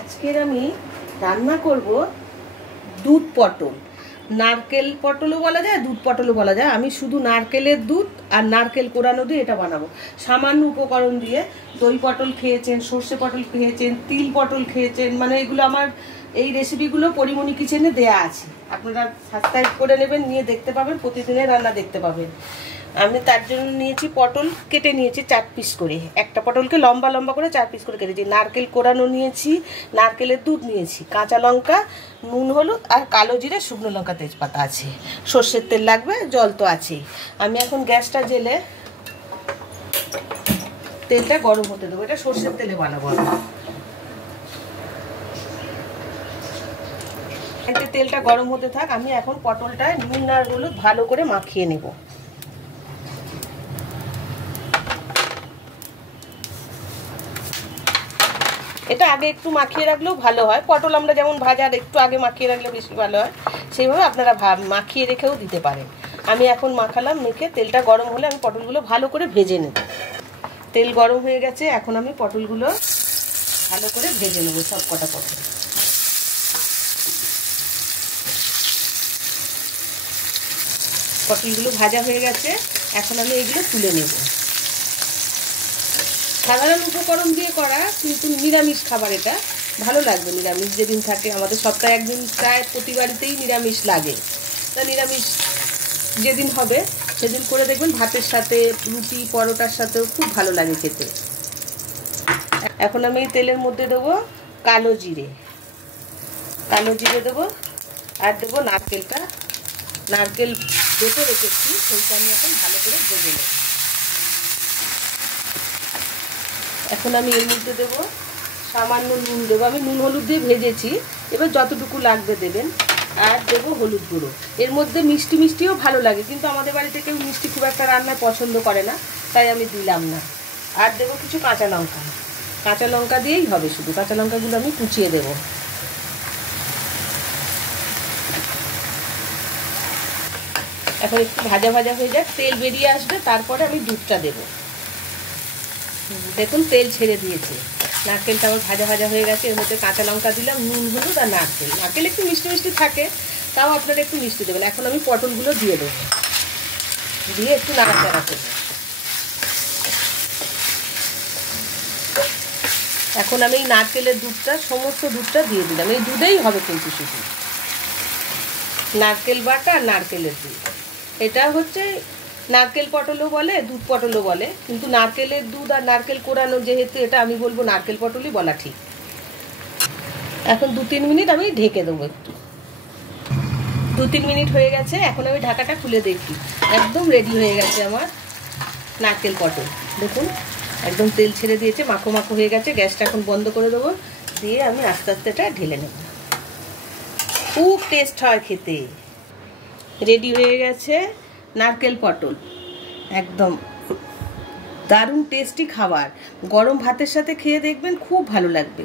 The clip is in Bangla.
আজকের আমি রান্না করব দুধ পটল। নারকেল পটলও বলা যায়, দুধ পটলও বলা যায়। আমি শুধু নারকেলের দুধ আর নারকেল কোরানো দিয়ে এটা বানাবো। সামান্য উপকরণ দিয়ে দই পটল খেয়েছেন, সর্ষে পটল খেয়েছেন, তিল পটল খেয়েছেন, মানে এগুলো আমার এই রেসিপিগুলো পরিমণি কিচেনে দেয়া আছে। আপনারা সাবস্ক্রাইব করে নেবেন, নিয়ে দেখতে পাবেন, প্রতিদিনের রান্না দেখতে পাবেন। আমি তার জন্য নিয়েছি পটল, কেটে নিয়েছি 4 পিস করে। একটা পটলকে লম্বা লম্বা করে 4 পিস করে কেটেছি। নারকেল কোরানো নিয়েছি, নারকেলের দুধ নিয়েছি, কাঁচা লঙ্কা, নুন, হলুদ আর কালো জিরে, শুকনো লঙ্কা, তেজপাতা আছে, সর্ষের তেল লাগবে, জল তো আছেই। আমি এখন গ্যাসটা জেলে তেলটা গরম হতে দেবো। এটা সর্ষের তেলে বানাবো আমি। তেলটা গরম হতে থাক, আমি এখন পটলটা নুন আর হলুদ ভালো করে মাখিয়ে নেব। এটা আগে একটু মাখিয়ে রাখলেও ভালো হয়। পটল আমরা যেমন ভাজার একটু আগে মাখিয়ে রাখলে বেশি ভালো হয়, সেইভাবে আপনারা মাখিয়ে রেখেও দিতে পারেন। আমি এখন মাখালাম, মেখে তেলটা গরম হলে আমি পটলগুলো ভালো করে ভেজে নেব। তেল গরম হয়ে গেছে, এখন আমি পটলগুলো ভালো করে ভেজে নেব। সব কটা পটলগুলো ভাজা হয়ে গেছে, এখন আমি এগুলো তুলে নেব। সাধারণ উপকরণ দিয়ে করা, কিন্তু নিরামিষ খাবার। এটা ভালো লাগবে। নিরামিষ যেদিন থাকে, আমাদের সপ্তাহে একদিন প্রায় প্রতি বাড়িতেই নিরামিষ লাগে। তা নিরামিষ যেদিন হবে সেদিন করে দেখবেন, ভাতের সাথে, রুটি, পরোটার সাথেও খুব ভালো লাগে খেতে। এখন আমি তেলের মধ্যে দেবো কালো জিরে দেবো, আর দেবো নারকেলটা। নারকেল বেটে রেখেছি, সেইটা আমি এখন ভালো করে ভেজে নেব। এখন আমি এর মধ্যে দেবো সামান্য নুন দেবো। আমি নুন হলুদ দিয়ে ভেজেছি, এবার যতটুকু লাগবে দেবেন। আর দেবো হলুদ গুঁড়ো। এর মধ্যে মিষ্টি মিষ্টিও ভালো লাগে, কিন্তু আমাদের বাড়িতে কেউ মিষ্টি খুব একটা রান্নায় পছন্দ করে না, তাই আমি দিলাম না। আর দেবো কিছু কাঁচা লঙ্কা। কাঁচা লঙ্কা দিয়েই হবে, শুধু কাঁচা লঙ্কাগুলো আমি কুচিয়ে দেবো। এখন একটু ভাজা ভাজা হয়ে যাক, তেল বেরিয়ে আসবে, তারপরে আমি দুধটা দেবো। দেখুন তেল ছেড়ে দিয়েছে, নারকেলটা আমার ভাজা ভাজা হয়ে গেছে। এর মধ্যে কাঁচা লঙ্কা দিলাম, নুন, হলুদ আর নারকেল। নারকেল একটু মিষ্টি মিষ্টি থাকে, তাও আপনারা একটু মিষ্টি দেবেন। এখন আমি পটলগুলো দিয়ে দেবো, দিয়ে একটু নাড়াচাড়া করব। এখন আমি এই নারকেলের দুধটা, সমস্ত দুধটা দিয়ে দিলাম। এই দুধেই হবে কিন্তু শুধু নারকেল বাটা আর নারকেলের দুধ। এটা হচ্ছে নারকেল পটলও বলে, দুধ পটলও বলে, কিন্তু নারকেলের দুধ আর নারকেল কোরানো যেহেতু, এটা আমি বলবো নারকেল পটলই বলা ঠিক। এখন 2-3 মিনিট আমি ঢেকে দেবো। একটু 2-3 মিনিট হয়ে গেছে, এখন আমি ঢাকাটা খুলে দেখি। একদম রেডি হয়ে গেছে আমার নারকেল পটল। দেখুন একদম তেল ছেড়ে দিয়েছে, মাখো মাখো হয়ে গেছে। গ্যাসটা এখন বন্ধ করে দেবো, দিয়ে আমি আস্তে আস্তে এটা ঢেলে নেব। খুব টেস্ট হয় খেতে। রেডি হয়ে গেছে নারকেল পটল, একদম দারুণ টেস্টি খাবার। গরম ভাতের সাথে খেয়ে দেখবেন, খুব ভালো লাগবে।